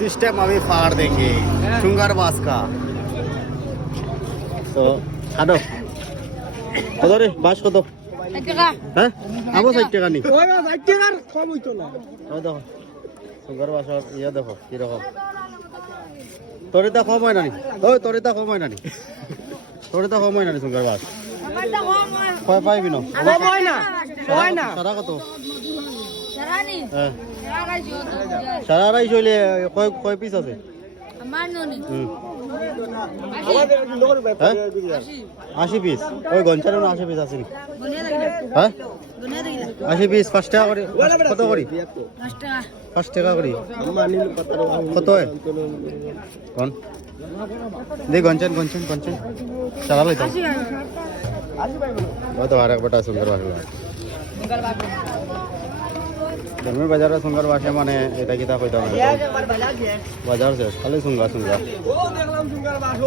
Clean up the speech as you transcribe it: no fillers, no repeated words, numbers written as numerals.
system अभी फाड़ देंगे चुंगार बास का तो खादो কত রে বাস কত হ্যাঁ আবো 60 টাকা নি ওই 60 টাকার কম হইতো না ওই দেখো সুগার বাসর ইয়া দেখো কি রকম তরিতা কম হয় না নি ওই তরিতা কম হয় না নি তরিতা কম হয় না নি সুগার বাস কয় পাইবি না কম হয় না হয় না সারা কত সারানি হ্যাঁ সারা 250 হইলে কয় পিস আছে আমার ননি আমাদের লোকের ব্যাপার 80 পিস ওই গঞ্চারে 80 পিস আছে নি বনিয়া দেখিলা হ্যাঁ বনিয়া দেখিলা 80 পিস 5 টাকা করে কত করি 5 টাকা 5 টাকা করি আম্মা নীল পাতার কত হয় কোন দে গঞ্চন গঞ্চন গঞ্চন চালা লইতাম ও তো আর একটা সুন্দর বাসা ধর্মের বাজারে সুন্দর বাসা মানে এটা কিতা কইতাম বাজার শেষ খালি সুন্দর সুন্দর ও দেখলাম সুন্দর বাস